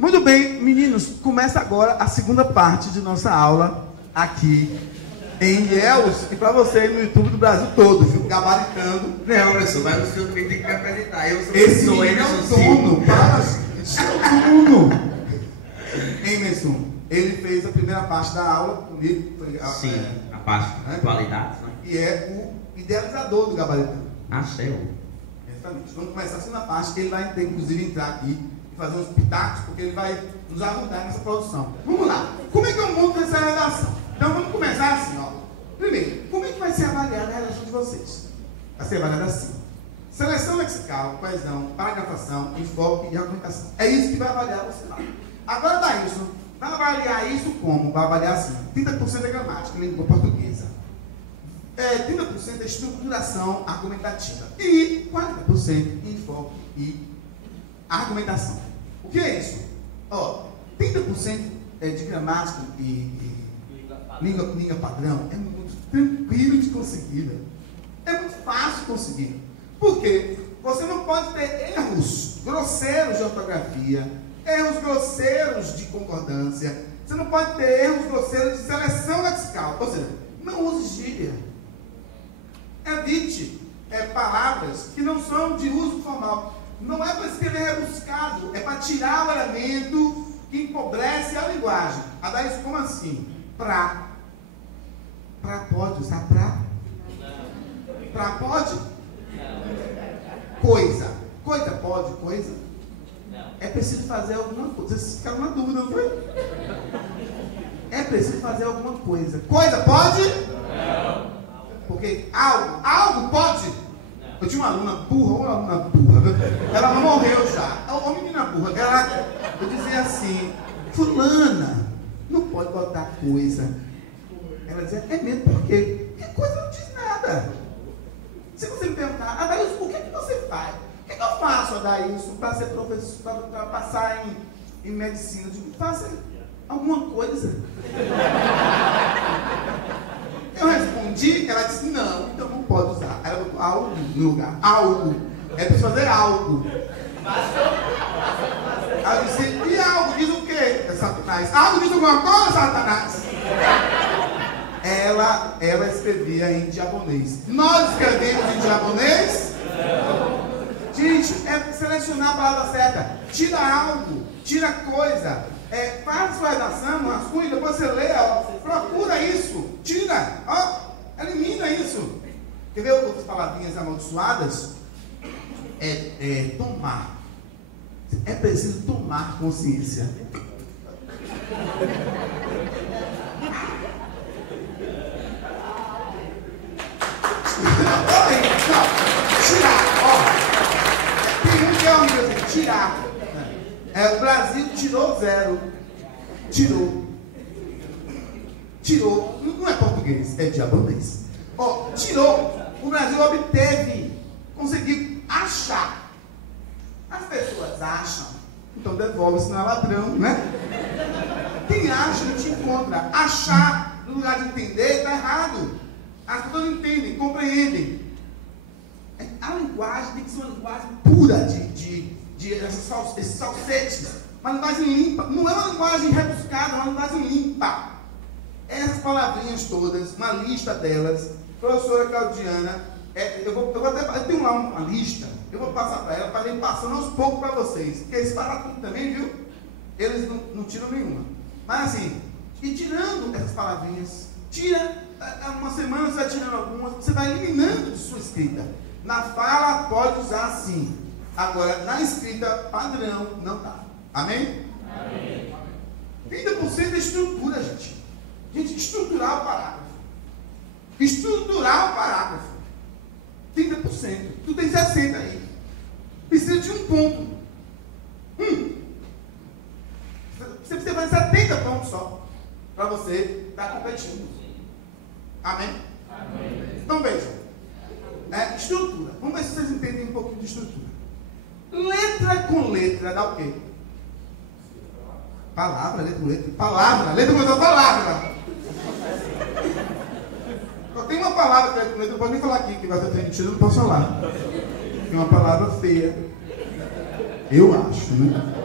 Muito bem, meninos, começa agora a segunda parte de nossa aula aqui em Ilhéus e para você no YouTube do Brasil todo, viu? Gabaritando. Não, professor, mas o senhor também tem que me apresentar. Eu sou Esse menino é o dono, para, é o dono. Emerson, ele fez a primeira parte da aula comigo. Sim, a parte de atualidades, né? E é o idealizador do Gabaritando. Ah, céu. Exatamente. Vamos começar a segunda parte, que ele vai inclusive entrar aqui e fazer uns pitacos, porque ele vai nos ajudar nessa produção. Vamos lá. Como é que eu monto essa redação? Então vamos começar assim, ó. Primeiro, como é que vai ser avaliada a redação de vocês? Vai ser avaliada assim. Seleção lexical, coesão, paragrafação, enfoque e argumentação. É isso que vai avaliar você lá. Agora, Daílson, vai avaliar isso como? Vai avaliar assim. 30% é gramática, língua portuguesa. 30% é estruturação argumentativa. E 40% enfoque e argumentação. O que é isso? Ó, 30% de gramática e língua padrão é muito tranquilo de conseguir. Né? É muito fácil conseguir. Por quê? Você não pode ter erros grosseiros de ortografia, erros grosseiros de concordância, você não pode ter erros grosseiros de seleção lexical. Ou seja, não use gíria. Evite palavras que não são de uso formal. Não é para escrever rebuscado, é para tirar o elemento que empobrece a linguagem. A dar isso como assim? Pra pode usar pra? Pra pode? Coisa. Coisa pode? Coisa? É preciso fazer alguma coisa. Vocês ficaram na dúvida, não foi? É preciso fazer alguma coisa. Coisa pode? Não. Porque algo pode? Eu tinha uma aluna burra, viu? Ela não morreu já. Uma menina burra. Eu dizia assim, fulana, não pode botar coisa. Ela dizia, é mesmo, por quê? Porque coisa não diz nada. Se você me perguntar, Adailson, o que é que você faz? O que é que eu faço, Adailson, para ser professor, para passar em medicina? Eu digo, faça alguma coisa. Eu respondi, ela disse, não, então não pode usar. Ela botou algo no lugar, algo. É preciso fazer algo. Aí eu disse, e algo diz o quê, Satanás? Algo diz alguma coisa, Satanás? Ela escrevia em japonês. Nós escrevemos em japonês? Gente, é selecionar a palavra certa. Tira algo, tira coisa. Faz sua redação, rascunha, depois você lê, ó, procura isso, tira, ó, elimina isso. Quer ver outras palavrinhas amaldiçoadas? Tomar. É preciso tomar consciência. Tirar, ó. Tem um que é horrível, tirar. O Brasil tirou 0. Tirou. Não é português, é japonês. Ó, tirou. O Brasil obteve. Conseguiu achar. As pessoas acham. Então devolve, senão é ladrão, né? Quem acha, a gente encontra. Achar, no lugar de entender, está errado. As pessoas não entendem, compreendem. A linguagem tem que ser uma linguagem pura esses salsetes, uma linguagem limpa, não é uma linguagem rebuscada, é uma linguagem limpa. Essas palavrinhas todas, uma lista delas, professora Claudiana, eu tenho lá uma lista, eu vou passar para ela, para ir passando aos poucos para vocês, porque eles param tudo também, viu? Eles não tiram nenhuma. Mas assim, e tirando essas palavrinhas, tira, uma semana você vai tirando algumas, você vai eliminando de sua escrita. Na fala pode usar sim. Agora, na escrita padrão, não dá. Amém? Amém. 30% é estrutura, gente. Gente, estruturar o parágrafo. Estruturar o parágrafo. 30%. Tu tem 60 aí. Precisa de um ponto. Você precisa fazer 70 pontos só. Para você estar competindo. Amém? Amém. Então vejam. Estrutura. Vamos ver se vocês entendem um pouquinho de estrutura. Letra com letra dá o quê? Palavra, letra com letra. Palavra, letra com letra, palavra. Eu tenho uma palavra que letra com letra, não posso nem falar aqui, que vai ser transmitido, eu não posso falar. É uma palavra feia. Eu acho, né?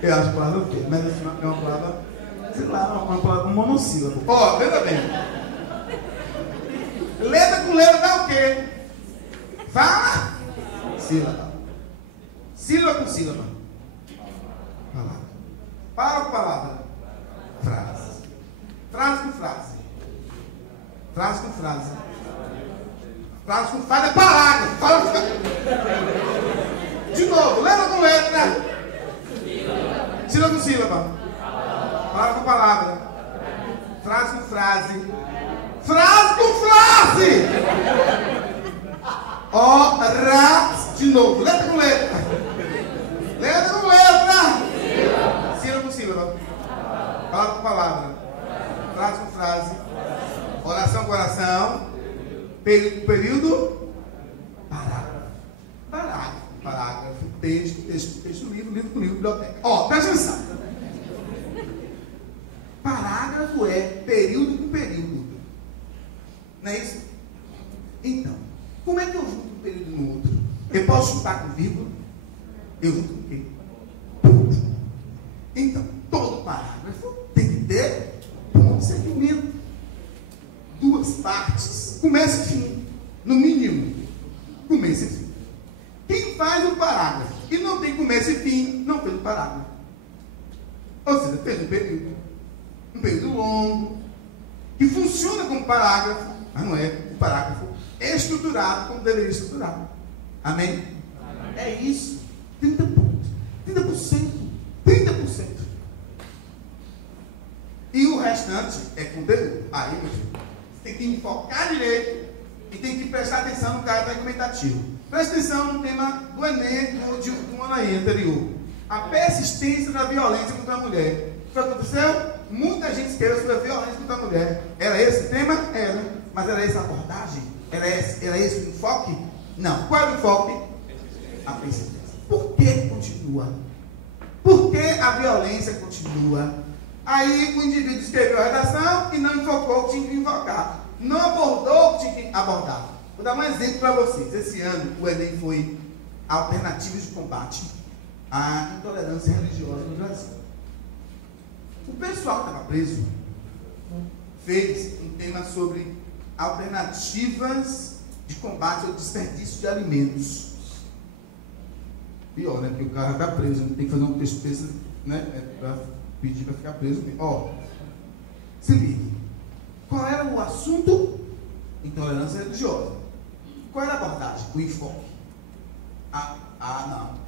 Eu acho a palavra feia, mas é uma palavra, sei lá, uma palavra monossílabo. Ó, veja bem. Letra com letra dá o quê? Fala. Sílaba. Sílaba com sílaba. Palavra. Palavra com palavra. Frase. Frase com frase. Frase com frase. Frase com frase é parágrafo. Fala com frase. De novo, letra com letra. Sílaba com sílaba. Palavra com palavra. Frase com frase. Frase com frase. Ora, de novo, letra com letra. Letra com letra. Sílaba com sílaba. Palavra com palavra. Frase com frase. Oração com oração. Período com período. Parágrafo. Parágrafo. Parágrafo. Texto, texto, texto, livro, livro com livro, biblioteca. Ó, presta atenção. Parágrafo é período com período. Não é isso? Então, como é que eu junto um período no outro? Eu posso juntar com vírgula? Eu junto com o quê? Ponto. Então, todo parágrafo tem que ter ponto de segmento. Duas partes. Começo e fim. No mínimo. Começo e fim. Quem faz um parágrafo e não tem começo e fim, não fez um parágrafo. Ou seja, fez um período longo, que funciona como parágrafo, mas não é um parágrafo estruturado como deveria estruturar. Amém? Amém? É isso. 30 pontos. 30%. 30%. E o restante é conteúdo. Aí, meu filho, você tem que enfocar direito e tem que prestar atenção no caráter argumentativo. Presta atenção no tema do Enem do ano aí anterior. A persistência da violência contra a mulher. O que aconteceu? Muita gente escreveu sobre a violência contra a mulher. Era esse o tema? Era. Mas era essa a abordagem? Era esse o enfoque? Não. Qual era o enfoque? A persistência. Por que continua? Por que a violência continua? Aí o indivíduo escreveu a redação e não enfocou o que tinha que invocar. Não abordou o que tinha que abordar. Vou dar um exemplo para vocês. Esse ano o Enem foi Alternativas de Combate à Intolerância Religiosa no Brasil. O pessoal que estava preso fez um tema sobre alternativas de combate ao desperdício de alimentos. Pior, né? Porque o cara está preso, tem que fazer um texto desse, né? Para pedir para ficar preso mesmo. Ó, se liga. Qual era o assunto? Intolerância religiosa. Qual era a abordagem? O enfoque.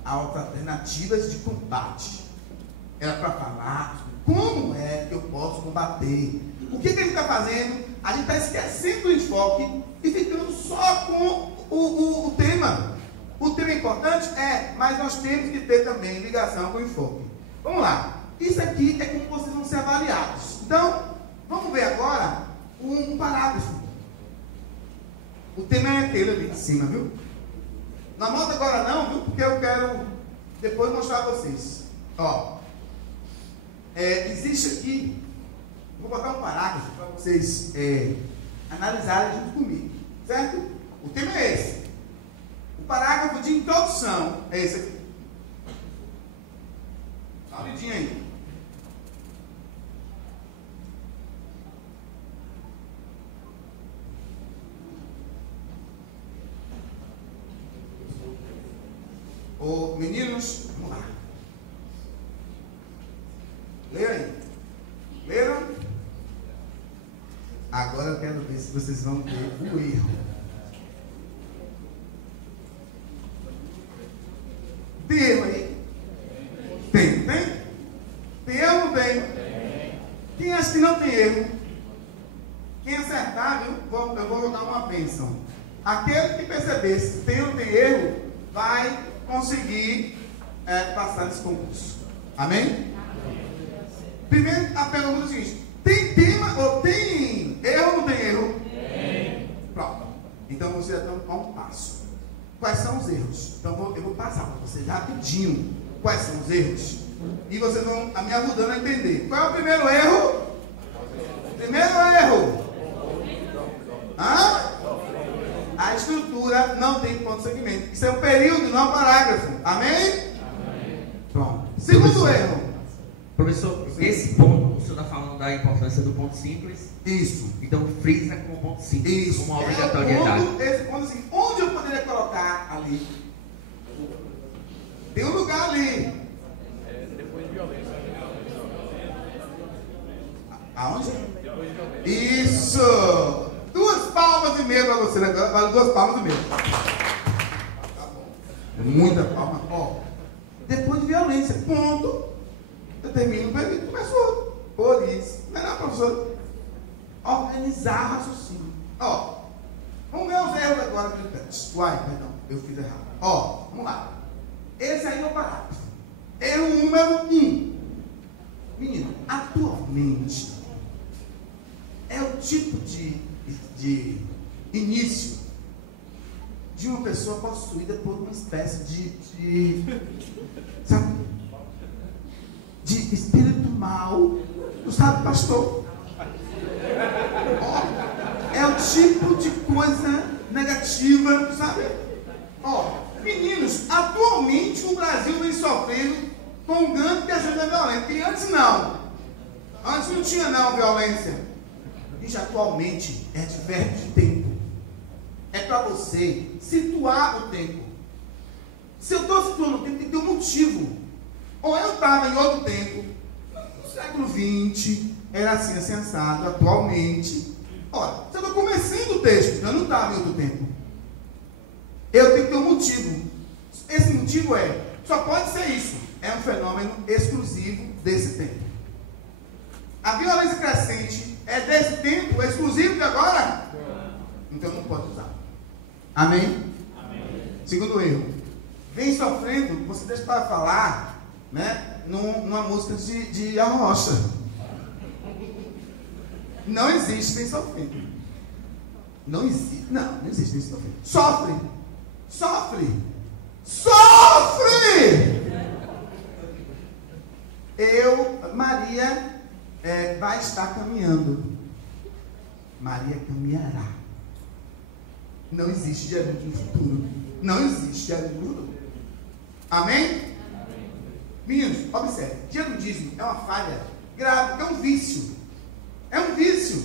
Alternativas de combate. Era para falar como é que eu posso combater. O que a gente está fazendo? A gente está esquecendo o enfoque e ficando só com o tema. O tema importante mas nós temos que ter também ligação com o enfoque. Vamos lá. Isso aqui é como vocês vão ser avaliados. Então, vamos ver agora um parágrafo. O tema é aquele ali de cima, viu? Não anota agora não, viu? Porque eu quero depois mostrar a vocês. Ó, existe aqui, vou botar um parágrafo para vocês analisarem junto comigo, certo? O tema é esse. O parágrafo de introdução é esse aqui. Dá uma olhadinha aí. Ô, meninos, vamos lá. Leia aí. Leram? Agora eu quero ver se vocês vão ver o erro. Tem erro aí? Tem? Tem erro ou não tem? Quem acha que não tem erro? Quem acertar, viu? Eu vou dar uma bênção. Aquele que perceber se tem ou não tem erro, vai conseguir passar nesse concurso. Amém? Primeiro, a pergunta é o seguinte: tem tema ou tem erro ou não tem erro? Tem. Pronto. Então vocês já estão a um passo. Quais são os erros? Então eu vou passar para vocês rapidinho quais são os erros. E vocês vão me ajudando a entender. Qual é o primeiro erro? Primeiro erro. A estrutura não tem ponto de segmento. Isso é um período, não um parágrafo. Amém? Amém. Pronto. Segundo erro. Professor, esse ponto, o senhor está falando da importância do ponto simples. Isso. Então frisa com o ponto simples, Isso. como uma obrigatoriedade. Esse ponto assim, onde eu poderia colocar ali? Tem um lugar ali. Depois de violência. Aonde? Isso! 2,5 palmas para você, né? Vale 2,5 palmas. Tá bom. Muita palma. Ó. Depois de violência. Ponto. Eu termino o período e começo outro. Por isso. Não é não, professor? Organizar raciocínio. Ó. Vamos ver os erros agora. Uai, perdão. Eu fiz errado. Ó. Vamos lá. Esse aí é o parágrafo. Erro número 1. Menino, atualmente é o tipo de início de uma pessoa possuída por uma espécie sabe? De espírito mal. Tu sabe, pastor? Ó, é o tipo de coisa negativa, tu sabe? Ó, meninos, atualmente o Brasil vem sofrendo com um grande questão da violência. E antes não. Antes não tinha não violência. Gente, atualmente é diferente de tempo. É para você situar o tempo. Se eu estou situando o tempo, tem que ter um motivo. Ou eu estava em outro tempo, no século XX, era assim, assensado. Atualmente, olha, você está começando o texto, eu não estava em outro tempo. Eu tenho que ter um motivo. Esse motivo só pode ser isso. É um fenômeno exclusivo desse tempo. A violência crescente é desse tempo, exclusivo de agora? Então não pode usar. Amém? Amém. Segundo erro. Vem sofrendo, você deixa para falar, né? Numa música de Arrocha. Não existe vem sofrendo. Não existe. Não existe vem sofrendo. Sofre. Maria vai estar caminhando. Maria caminhará. Não existe gerúndio no futuro. Não existe gerúndio no futuro. Amém? Amém? Meninos, observe. Gerundismo é uma falha grave, é um vício. É um vício.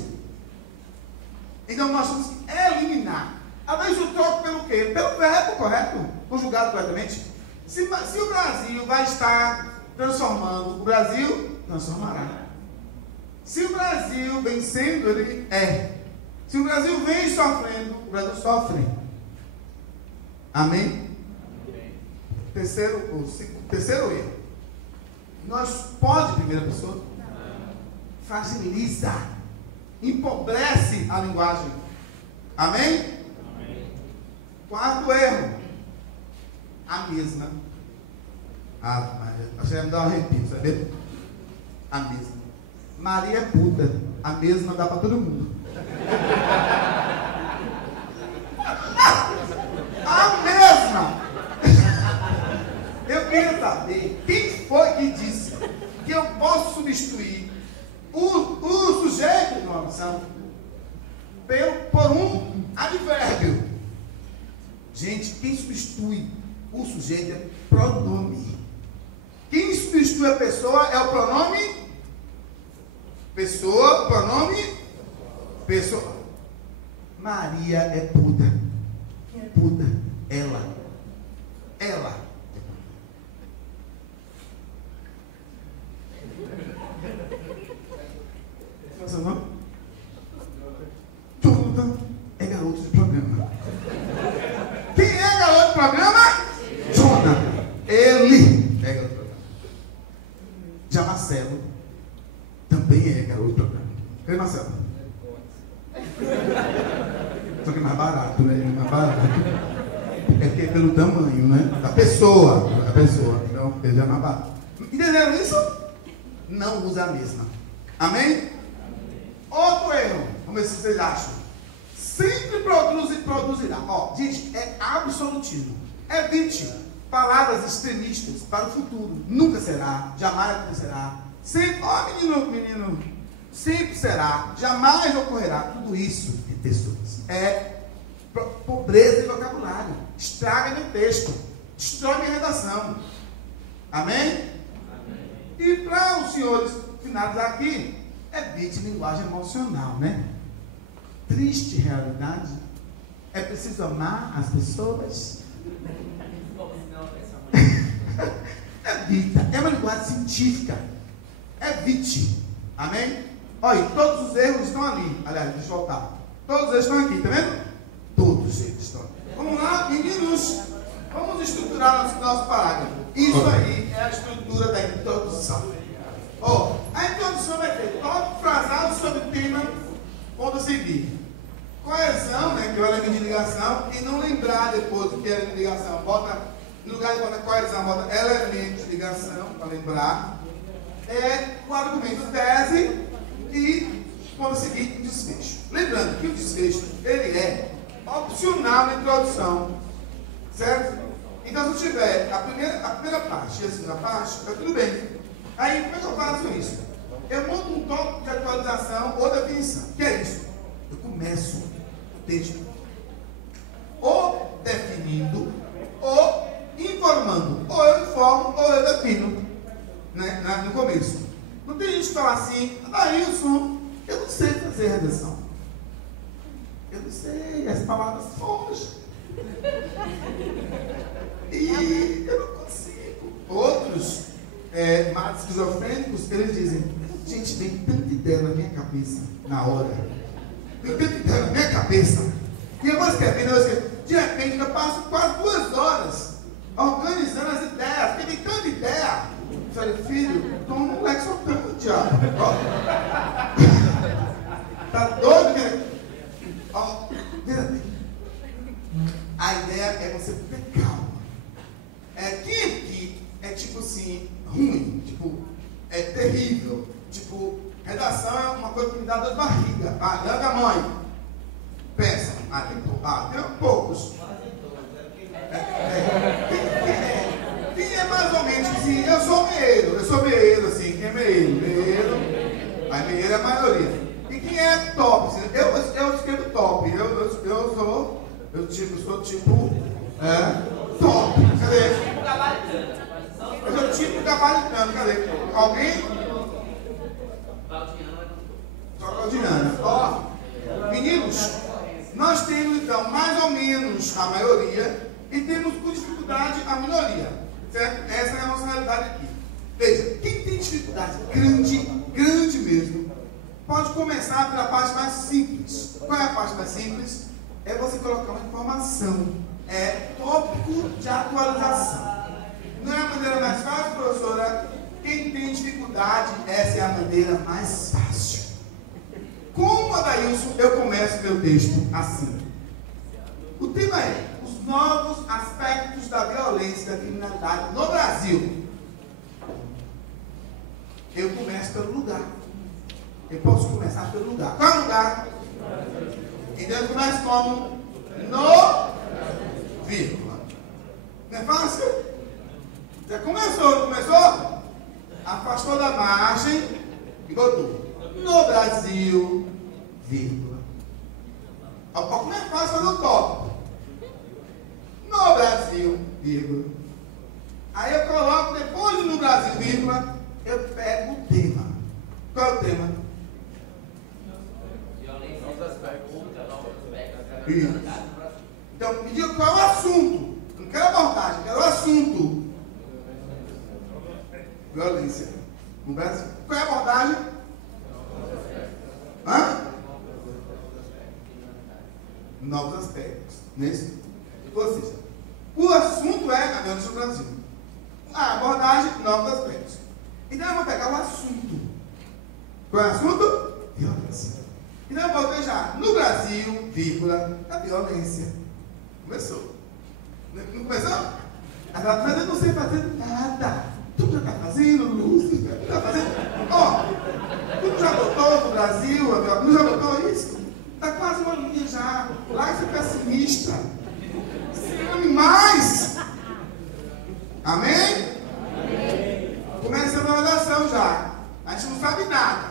Então nós temos que eliminar. Às vezes eu troco pelo quê? Pelo verbo correto, conjugado corretamente. Se o Brasil vai estar transformando, o Brasil transformará. Se o Brasil vem sendo, ele é. Se o Brasil vem sofrendo, o Brasil sofre. Amém? Terceiro erro. Nós pode, primeira pessoa, fragiliza, empobrece a linguagem. Amém? Amém. Quarto erro. A mesma. Acho que vai me dar um arrepio, sabe? A mesma. Maria é puta. A mesma dá para todo mundo. A mesma. Eu queria saber quem foi que disse que eu posso substituir o sujeito de uma opção por um advérbio. Gente, quem substitui o sujeito é pronome. Quem substitui a pessoa é o pronome pessoa, pronome pessoa. Maria é puta. Quem é puta? Ela. Seu nome? Jonathan é garoto de programa. Quem é garoto de programa? Jonathan. Ele é garoto de programa. Já Marcelo também é garoto de programa. Cadê Marcelo? Só que é mais barato, né? Mais barato. É porque é pelo tamanho, né? Da pessoa. Então, ele é mais barato. Entenderam isso? Não usa a mesma. Amém? Outro erro. Vamos ver se vocês acham. Sempre produzirá. Ó, gente, é absolutismo. Evite palavras extremistas para o futuro. Nunca será, jamais acontecerá. Sempre, menino, sempre será, jamais ocorrerá. Tudo isso, pessoas, é pobreza de vocabulário. Estraga meu texto, destrói minha redação. Amém? Amém. E para os senhores finalizar aqui, é bit linguagem emocional, né? Triste realidade. É preciso amar as pessoas. É vita, é uma linguagem científica. É vit. Amém? Olha, todos os erros estão ali. Aliás, deixa eu voltar. Todos eles estão aqui, tá vendo? Todos eles estão aqui. Vamos lá, meninos. Vamos estruturar nosso parágrafo. Isso aí é a estrutura da introdução. A introdução vai ter tópico frasal sobre o tema, ponto a seguir. Coesão, né, que é o elemento de ligação, e não lembrar depois do que é elemento de ligação. Bota, no lugar de botar coesão, bota elemento de ligação, para lembrar. É o argumento tese e, ponto a seguir, desfecho. Lembrando que o desfecho, ele é opcional na introdução, certo? Então, se eu tiver a primeira parte e a segunda parte, está tudo bem. Aí, como é que eu faço isso? Eu monto um tópico de atualização ou definição. O que é isso? Eu começo o texto ou definindo, ou informando. Ou eu informo, ou eu defino, né, no começo. Não tem gente que fala assim, Wilson, eu não sei fazer redação. Eu não sei, as palavras fogem. E eu não consigo. Outros, mais esquizofrênicos, eles dizem, gente, tem tanta ideia na minha cabeça, na hora. Tem tanta ideia na minha cabeça. E eu vou escrevendo, de repente eu passo quase 2 horas organizando as ideias, porque tem tanta ideia. Eu falei, filho, toma um Lexotan, diabo. Tá doido, que... A ideia é você ter calma. Quem aqui é tipo assim, ruim, tipo, é terrível, tipo, redação é uma coisa que me dá dor de barriga. Larga a mãe. Pensa, tem poucos. Quem é mais ou menos assim, eu sou meieiro, assim, quem é meieiro, aí meieiro é a maioria. E quem é top? Assim, eu escrevo top, eu sou tipo top, cadê? Eu sou tipo gabaritano, cadê? Alguém? Só Claudiana. Meninos, nós temos então mais ou menos a maioria e temos com dificuldade a minoria, certo? Essa é a nossa realidade aqui. Veja, quem tem dificuldade grande mesmo, pode começar pela parte mais simples. Qual é a parte mais simples? É você colocar uma informação. É tópico de atualização. Não é a maneira mais fácil, professora? Quem tem dificuldade, essa é a maneira mais fácil. Como, Adailson, eu começo meu texto assim? O tema é os novos aspectos da violência e da criminalidade no Brasil. Eu começo pelo lugar. Eu posso começar pelo lugar. Qual é o lugar? Então eu começo como? No vírgula. Não é fácil? Já começou, não começou? Afastou da margem e botou. No Brasil, vírgula. Como é fácil fazer o tópico? No Brasil, vírgula. Aí eu coloco, depois de no Brasil, vírgula, eu pego o tema. Qual é o tema? Isso. Então, me diga qual é o assunto. Não quero abordagem, quero o assunto. Violência no Brasil. Qual é a abordagem? Novos aspectos. Nesse? Ou seja, o assunto é a violência no Brasil. A abordagem, novos aspectos. Então eu vou pegar o assunto. Qual é o assunto? Violência. Então eu vou vejar no Brasil, vírgula, a violência. Começou. Não começou? Agora, mas eu não sei fazer nada. Tu já está fazendo, Lúcia? Tu está fazendo? Tu já botou no Brasil, não já botou isso? Está quase uma linha já. Lá você é pessimista. Você ama mais. Amém? Começando a oração já. A gente não sabe nada.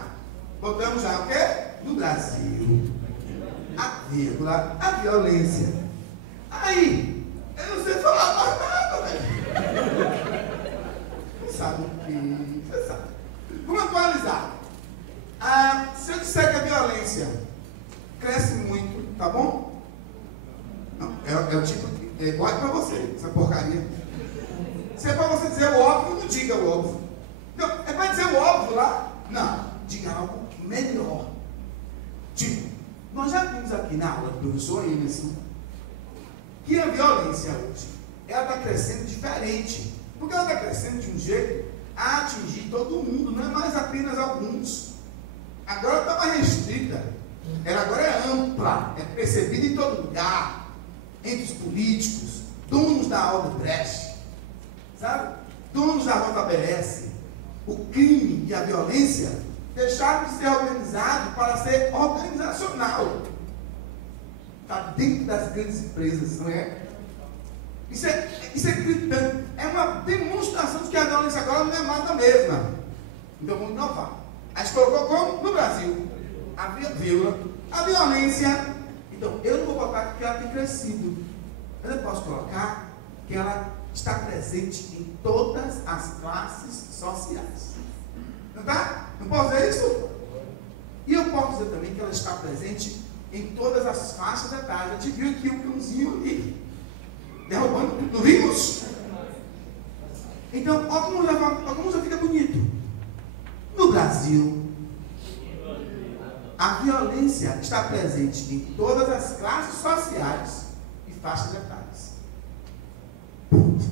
Botamos já o quê? No Brasil, a vírgula, a violência. Aí, eu não sei falar mais nada, velho. Você sabe o que? Você sabe. você dizer o óbvio, não diga o óbvio. Não, é para dizer o óbvio lá? Não, diga algo melhor. Tipo, nós já vimos aqui na aula do professor Emerson que a violência hoje, ela está crescendo diferente. Porque ela está crescendo de um jeito a atingir todo mundo, não é mais apenas alguns. Agora está mais restrita. Ela agora é ampla, é percebida em todo lugar, entre os políticos, donos da Odebrecht, sabe? Donos da Rota BS. O crime e a violência deixaram de ser organizado para ser organizacional. Está dentro das grandes empresas, não é? Isso é gritante. É uma demonstração de que a violência agora não é mais a mesma. Então vamos inovar. A gente colocou como? No Brasil. A violência. Então, eu não vou colocar que ela tem crescido. Mas eu posso colocar que ela está presente em todas as classes sociais. Não tá? Não posso dizer isso? E eu posso dizer também que ela está presente em todas as faixas etárias. A gente viu aqui o cãozinho ali, derrubando tudo. Não vimos? Então, alguns já fica bonito. No Brasil, a violência está presente em todas as classes sociais e faixas etárias. Ponto.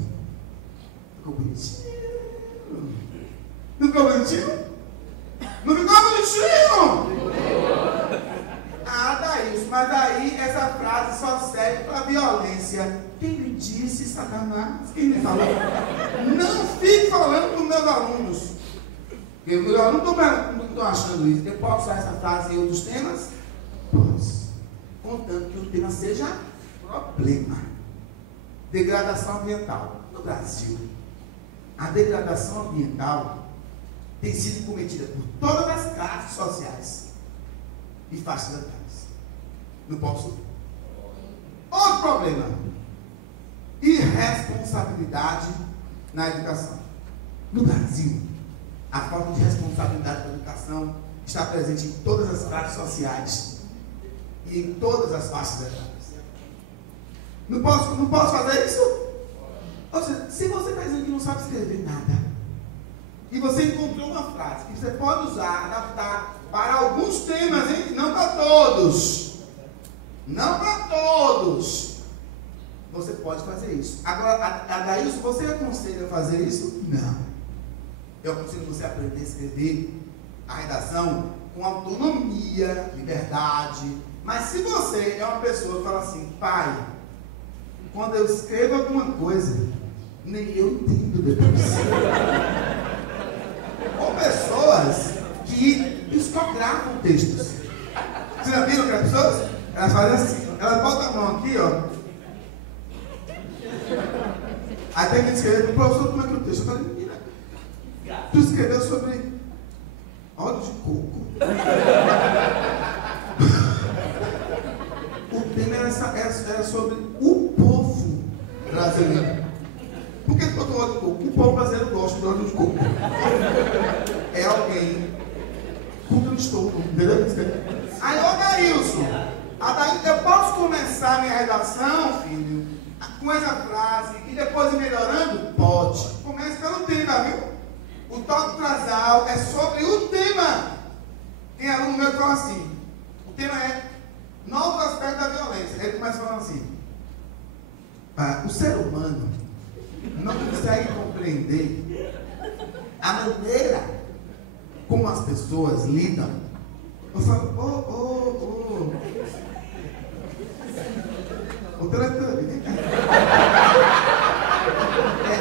Ficou bonitinho? Não ficou bonitinho? Não ficou bonitinho? Ah, daí, mas daí essa frase só serve para violência. Quem lhe disse, Satanás? Quem lhe falou? Não fique falando com meus alunos. Porque meus alunos não estão achando isso. Eu posso usar essa frase em outros temas? Posso. Contanto que o tema seja problema. Degradação ambiental. No Brasil, a degradação ambiental tem sido cometida por todas as classes sociais e faixas etárias. Não posso. Outro problema: irresponsabilidade na educação. No Brasil, a falta de responsabilidade da educação está presente em todas as classes sociais e em todas as faixas etárias. Não posso fazer isso? Ou seja, se você está dizendo que não sabe escrever nada, e você encontrou uma frase que você pode usar, adaptar para alguns temas, hein? Não para todos. Não para todos. Você pode fazer isso. Agora, Adailson, você aconselha a fazer isso? Não. Eu aconselho você a aprender a escrever a redação com autonomia, liberdade. Mas se você é uma pessoa que fala assim, pai, quando eu escrevo alguma coisa, nem eu entendo depois. Ou pessoas que psicografam textos. Vocês já viram aquelas pessoas? Elas fazem assim, elas botam a mão aqui, ó. Aí tem que escrever, professor, como é que é o texto? Eu falei, menina, tu escreveu sobre óleo de coco. O tema era sobre o povo brasileiro. Por que botou óleo de coco? O povo brasileiro gosta de óleo de coco. É alguém com transtorno, entendeu? Aí, ô Adailson, eu posso começar minha redação, filho, com essa frase e depois ir melhorando? Pode. Comece pelo tema, viu? O toque trazal é sobre o tema. Tem aluno meu que fala assim, o tema é novos aspectos da violência. Ele começa falando assim, o ser humano não consegue compreender a maneira como as pessoas lidam. Eu falo, o Teletubby, vem cá.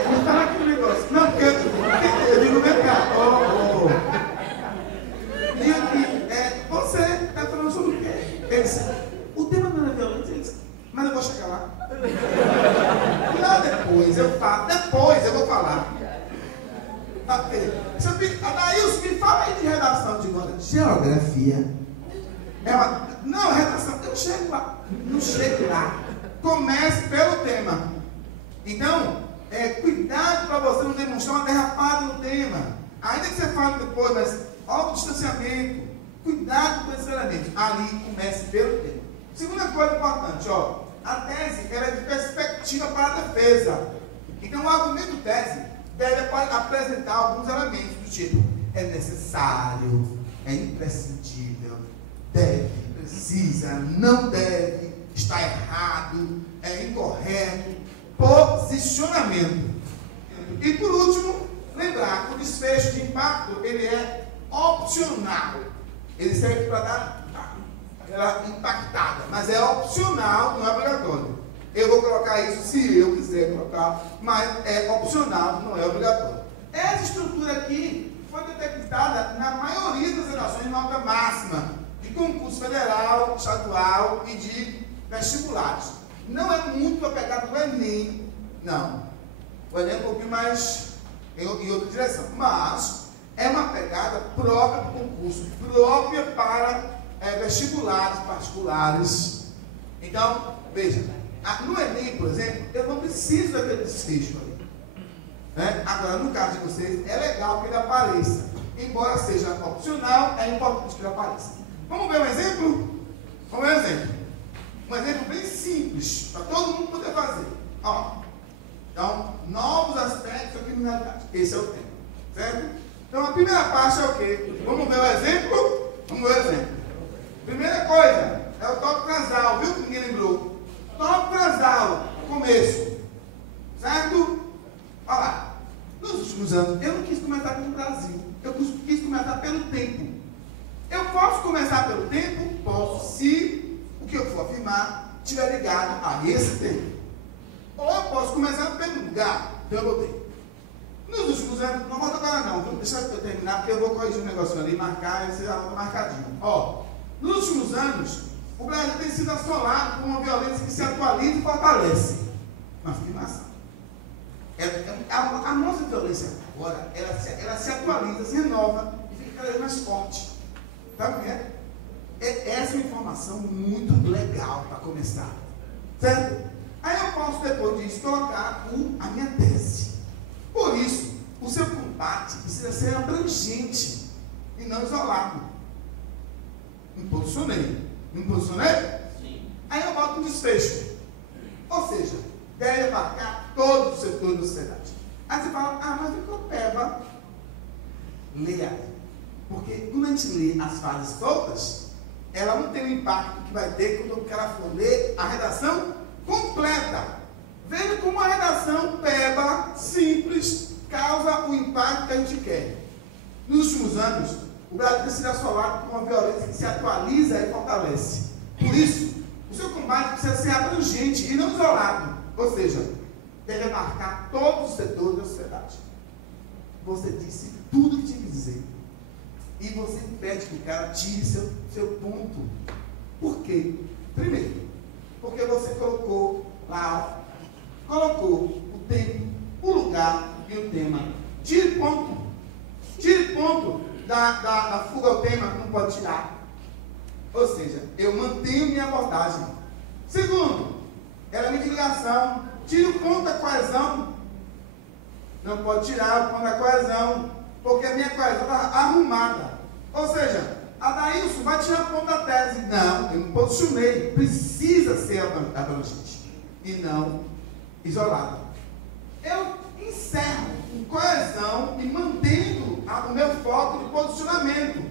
Me fala aqui um negócio. Não, porque eu digo, vem cá, E você está falando sobre o quê? Ele disse, o tema não é violência, ele disse, mas eu vou chegar lá. Não, depois eu vou falar. Adailson, me fala aí de redação de geografia. Não, redação, eu chego lá. Não chego lá. Comece pelo tema. Então, cuidado para você não demonstrar uma derrapada no tema. Ainda que você fale depois, mas o distanciamento, cuidado com esses elementos. Ali, comece pelo tema. Segunda coisa importante, a tese ela é de perspectiva para a defesa. Então, o argumento tese deve apresentar alguns elementos do tipo: é necessário, é imprescindível, deve, precisa, não deve, está errado, é incorreto, posicionamento. E por último, lembrar que o desfecho de impacto, ele é opcional. Ele serve para dar aquela impactada, mas é opcional, não é obrigatório. Eu vou colocar isso se eu quiser colocar, mas é opcional, não é obrigatório. Essa estrutura aqui foi detectada na maioria das redações de nota máxima, de concurso federal, estadual e de vestibulares. Não é muito apegado ao Enem, não. O Enem é um pouquinho mais em outra direção, mas é uma pegada própria do concurso, própria para vestibulares particulares. Então, veja, no Enem, por exemplo, eu não preciso daquele desfecho ali. Né? Agora, no caso de vocês, é legal que ele apareça. Embora seja opcional, é importante que ele apareça. Vamos ver um exemplo? Vamos ver um exemplo. Um exemplo bem simples, para todo mundo poder fazer. Ó, então, novos aspectos da criminalidade. Esse é o tema. Certo? Então, a primeira parte é o quê? Vamos ver o exemplo? Vamos ver o exemplo. Primeira coisa, é o tópico casal, viu que ninguém lembrou? Tópico casal, começo. Certo? Olha lá. Nos últimos anos, eu não quis começar pelo Brasil. Eu quis começar pelo tempo. Eu posso começar pelo tempo? Posso, se o que eu for afirmar estiver ligado a esse tempo. Ou eu posso começar pelo lugar. Então eu botei. Nos últimos anos, não bota agora não, viu? Deixa eu terminar, porque eu vou corrigir um negócio ali, marcar, e você já vai marcadinho. Ó, nos últimos anos, o Brasil tem sido assolado por uma violência que se atualiza e fortalece. Uma afirmação. A nossa violência agora, ela se atualiza, se renova e fica cada vez mais forte. Sabe o que é? Essa é uma informação muito legal para começar. Certo? Aí eu posso, depois disso, colocar a minha tese. Por isso, o seu combate precisa ser abrangente e não isolado. Me posicionei. Me posicionei? Sim. Aí eu boto um desfecho. Ou seja, deve abarcar todos os setores da sociedade. Aí você fala, mas ficou peba. Leia. Porque quando a gente lê as frases soltas, ela não tem o impacto que vai ter quando o cara for ler a redação completa. Veja como a redação peba, simples, causa o impacto que a gente quer. Nos últimos anos, o Brasil tem sido assolado por uma violência que se atualiza e fortalece. Por isso, o seu combate precisa ser abrangente e não isolado. Ou seja, deve abarcar todos os setores da sociedade. Você disse tudo o que tinha que dizer. E você impede que o cara tire seu ponto. Por quê? Primeiro, porque você colocou lá, colocou o tempo, o lugar e o tema. Tire ponto. Tire ponto da fuga ao tema, não pode tirar. Ou seja, eu mantenho minha abordagem. Segundo, elemento de ligação. Tire o ponto da coesão. Não pode tirar o ponto da coesão, porque a minha coesão está arrumada. Ou seja, Adailson vai tirar o ponto da tese. Não, eu me posicionei. Precisa ser abrangente e não isolado. Eu encerro com coesão e mantendo o meu foco de posicionamento.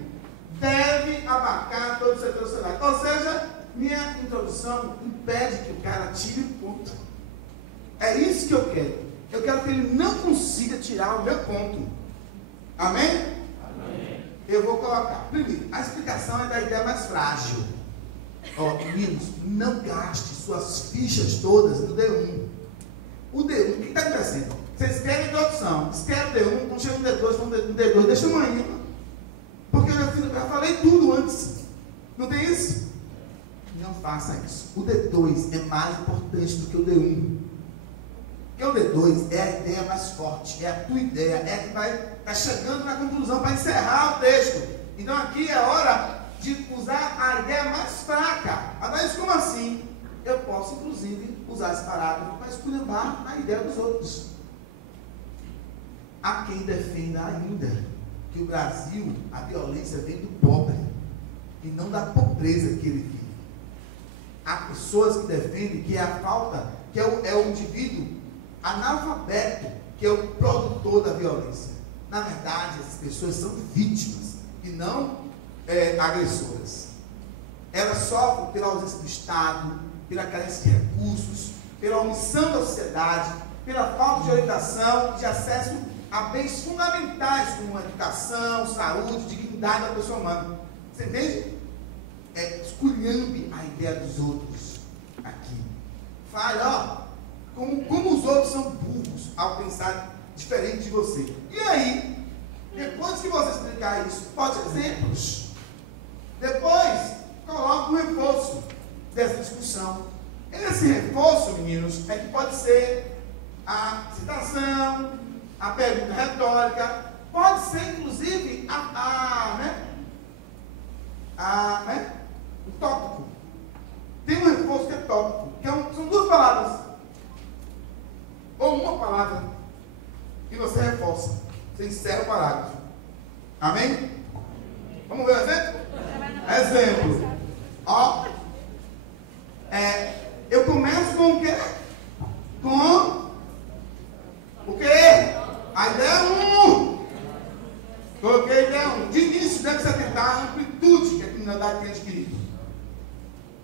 Deve abarcar todo o setor social. Ou seja, minha introdução impede que o cara tire o ponto. É isso que eu quero. Eu quero que ele não consiga tirar o meu ponto. Amém? Amém. Eu vou colocar. Primeiro, a explicação é da ideia mais frágil. Meninos, não gaste suas fichas todas no D1. O D1, o que está acontecendo? Vocês querem introdução, escreve o D1, quando chega no D2, vão no D2, deixa amanhã. Porque eu já falei tudo antes. Não tem isso? Não faça isso. O D2 é mais importante do que o D1. Porque o D2 é a ideia mais forte, é a tua ideia, é a que vai estar chegando na conclusão para encerrar o texto. Então aqui é hora de usar a ideia mais fraca. Mas como assim? Eu posso, inclusive, usar esse parágrafo para esculhambar a ideia dos outros. Há quem defenda ainda que o Brasil, a violência vem do pobre e não da pobreza que ele vive. Há pessoas que defendem que é a falta, que é o indivíduo analfabeto que é o produtor da violência. Na verdade, essas pessoas são vítimas e não agressoras. Elas sofrem pela ausência do Estado, pela carência de recursos, pela omissão da sociedade, pela falta de orientação e de acesso a bens fundamentais como educação, saúde, dignidade da pessoa humana. Você entende? Esculhambe a ideia dos outros aqui. Fale, como os outros são burros ao pensar diferente de você. E aí, depois que você explicar isso, pode exemplos. Depois, coloque um reforço dessa discussão. Esse reforço, meninos, é que pode ser a citação, a pergunta retórica, pode ser inclusive o tópico. Tem um reforço que é tópico, que são duas palavras, ou uma palavra, e você reforça, você encerra o parágrafo. Amém? Vamos ver o exemplo? Exemplo. Eu começo com o quê? Com o quê? A ideia 1. Coloquei a ideia 1. De início, deve se atentar à amplitude que a criminalidade tem adquirido.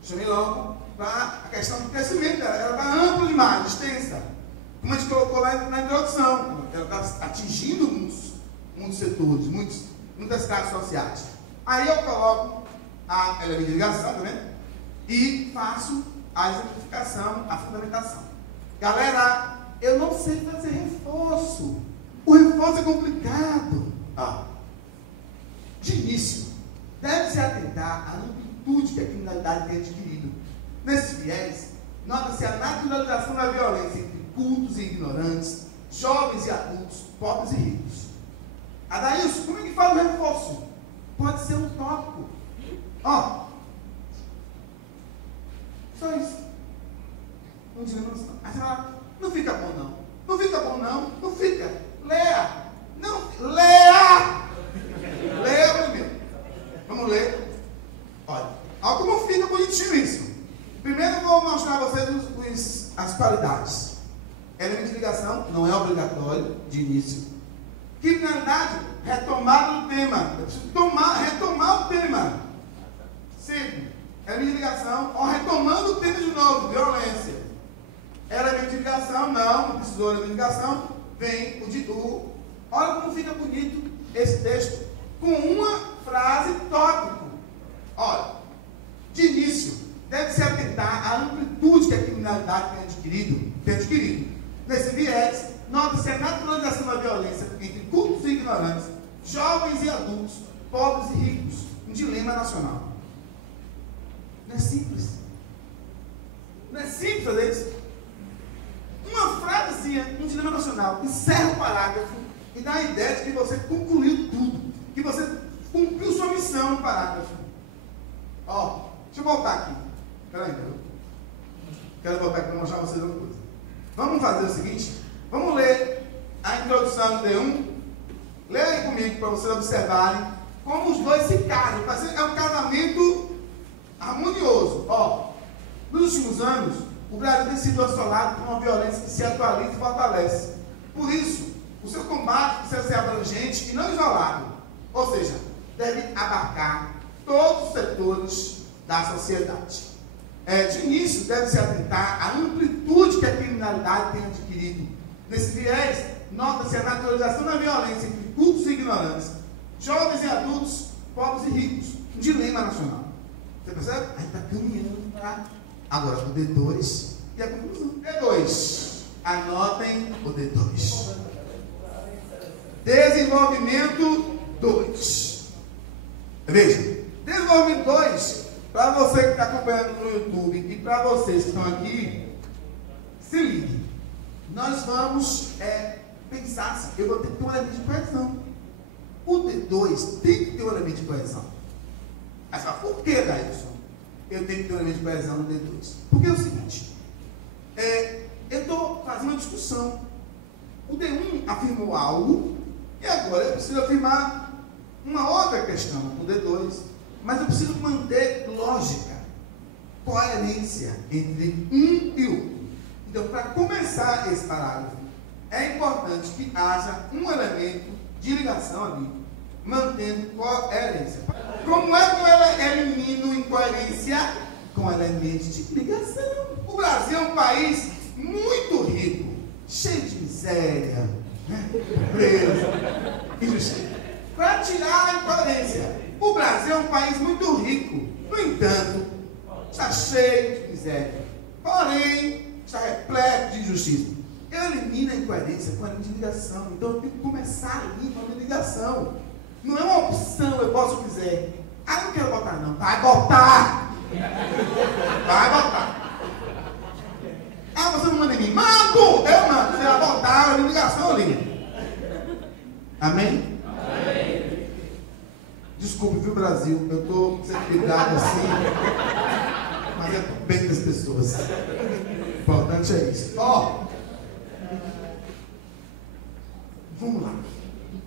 Chamei logo para a questão do crescimento dela. Ela está ampla demais, extensa. Como a gente colocou lá na introdução. Ela está atingindo muitos setores, muitas classes sociais. Aí eu coloco a elemento de ligação, tá vendo? E faço a exemplificação, a fundamentação. Galera, eu não sei fazer reforço. O reforço é complicado. De início, deve-se atentar à amplitude que a criminalidade tem adquirido. Nesse viés, nota-se a naturalização da violência entre cultos e ignorantes, jovens e adultos, pobres e ricos. Adailson, como é que faz o reforço? Pode ser um tópico. Só isso. Não diz não. Aí você fala, não fica bom não. Não fica bom não. Não fica. Leia. Não. Leia. Leia primeiro. Vamos ler. Olha como fica bonitinho isso. Primeiro eu vou mostrar a vocês as qualidades. Elemento de ligação não é obrigatório de início. Criminalidade, retomada do tema. Eu preciso retomar o tema. Segundo, elemento de ligação, retomando o tema de novo, violência. Elemento de ligação, não precisou de elemento de ligação, vem o de olha como fica bonito esse texto, com uma frase tópico. Olha, de início, deve-se atentar à amplitude que a criminalidade tem adquirido. Nesse viés, nota-se a naturalização da violência entre cultos e ignorantes, jovens e adultos, pobres e ricos, um dilema nacional. Não é simples. Não é simples fazer isso. Uma frasezinha, um dilema nacional, encerra o parágrafo e dá a ideia de que você concluiu tudo, que você cumpriu sua missão no parágrafo. Deixa eu voltar aqui. Peraí, quero voltar aqui para mostrar a vocês uma coisa. Vamos fazer o seguinte, vamos ler a introdução do D1. Leia aí comigo para vocês observarem como os dois se casam. É um casamento harmonioso. Nos últimos anos, o Brasil tem sido assolado por uma violência que se atualiza e fortalece. Por isso, o seu combate precisa ser abrangente e não isolado. Ou seja, deve abarcar todos os setores da sociedade. De início, deve-se atentar à amplitude que a criminalidade tem adquirido. Nesse viés, nota-se a naturalização da violência entre cultos e ignorantes, jovens e adultos, pobres e ricos. Um dilema nacional. Você percebe? Aí está caminhando para... Agora, o D2 e a conclusão. D2. Anotem o D2. Desenvolvimento 2. Veja, desenvolvimento 2, para você que está acompanhando no YouTube e para vocês que estão aqui, se ligue. Nós vamos pensar assim, eu vou ter que ter um elemento de coesão. O D2 tem que ter um elemento de coesão. Mas por que, Dailson? Eu tenho que ter um elemento de coesão no D2. Porque é o seguinte, eu estou fazendo uma discussão. O D1 afirmou algo, e agora eu preciso afirmar uma outra questão no D2, mas eu preciso manter lógica, coerência entre um e outro. Então, para começar esse parágrafo, é importante que haja um elemento de ligação ali, mantendo coerência. Como é que eu elimino incoerência? Com elementos de ligação. O Brasil é um país muito rico, cheio de miséria, né? Pobreza, injustiça. Para tirar a incoerência, o Brasil é um país muito rico, no entanto, está cheio de miséria, porém, está repleto de injustiça. Eu elimino a incoerência com a linha de ligação. Então eu tenho que começar ali com a linha de ligação. Não é uma opção, eu posso dizer, não quero botar não. Vai botar! Vai botar! Você não manda em mim? Mando! Eu mando! Você vai botar a linha de ligação ali. Amém? Amém. Desculpe, viu, Brasil? Eu estou sendo ligado assim, mas é pro bem das pessoas. O importante é isso. Vamos lá.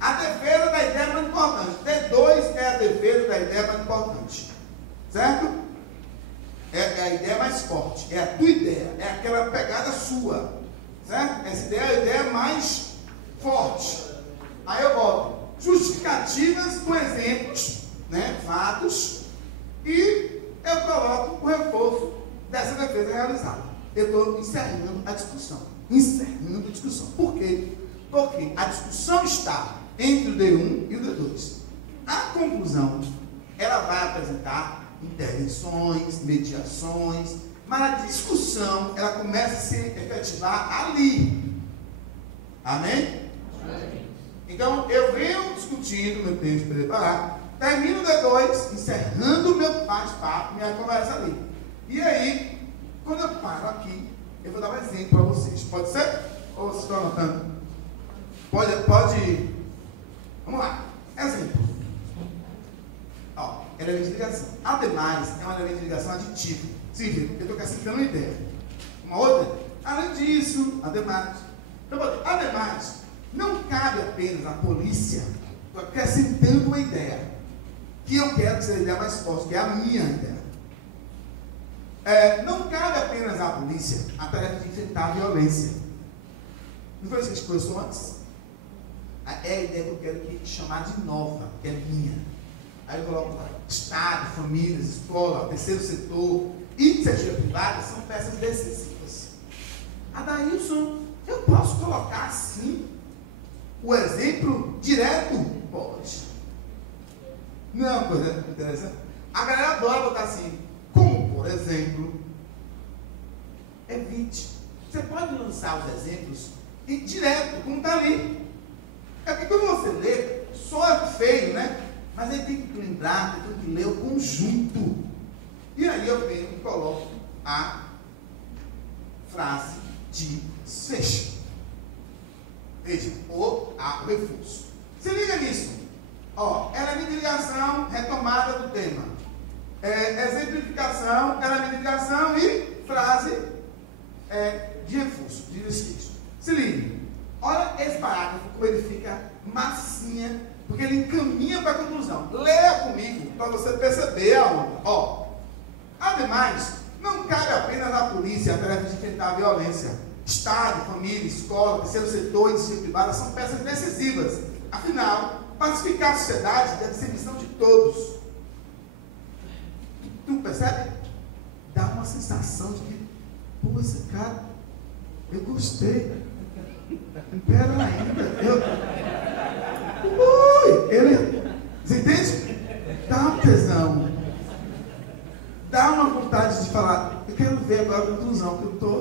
A defesa da ideia é muito importante. T2 é a defesa da ideia mais importante. Certo? É a ideia mais forte. É a tua ideia. É aquela pegada sua. Certo? Essa ideia é a ideia mais forte. Aí eu boto justificativas com exemplos, né? Fatos. E eu coloco o reforço dessa defesa realizada. Eu estou encerrando a discussão. Encerrando a discussão. Por quê? Porque a discussão está entre o D1 e o D2. A conclusão, ela vai apresentar intervenções, mediações, mas a discussão, ela começa a se efetivar ali. Amém? Amém. Então, eu venho discutindo meu texto para preparar, termino o D2, encerrando o meu bate-papo, minha conversa ali. E aí, quando eu paro aqui, eu vou dar um exemplo para vocês. Pode ser? Ou vocês estão anotando? Pode. Vamos lá. Exemplo. Elemento de ligação. Ademais, é um elemento de ligação aditivo. Sim, eu estou acrescentando uma ideia. Uma outra? Além disso, ademais. Então, ademais, não cabe apenas à polícia. Estou acrescentando uma ideia. Que eu quero que seja a ideia mais forte, que é a minha ideia. Não cabe apenas à polícia a tarefa de enfrentar a violência. Não foi isso que a gente conversou antes? É a ideia que eu quero chamar de nova, que é minha. Aí eu coloco lá, Estado, famílias, escola, terceiro setor, iniciativa privada, são peças decisivas. Adailson, eu posso colocar assim o exemplo direto? Pode. Não é uma coisa interessante? A galera adora botar assim, como, por exemplo, evite. Você pode lançar os exemplos direto, como está ali. É porque quando você lê, soa feio, né? Mas aí tem que lembrar, tem que ler o conjunto. E aí eu venho e coloco a frase de desfecho. Veja, o reforço. Se liga nisso. Elemento de ligação, retomada do tema. Exemplificação, elemento de ligação e frase de reforço, de desfecho. Se liga. Olha esse parágrafo, como ele fica massinha, porque ele encaminha para a conclusão. Leia comigo, para você perceber a onda. Ademais, não cabe apenas à polícia a tarefa de enfrentar a violência. Estado, família, escola, terceiro setor e iniciativa privada são peças decisivas. Afinal, pacificar a sociedade deve ser missão de todos. Tu percebe? Dá uma sensação de que, esse cara, eu gostei. Pera ainda, você entende? Dá um tesão, dá uma vontade de falar. Eu quero ver agora a conclusão, que eu estou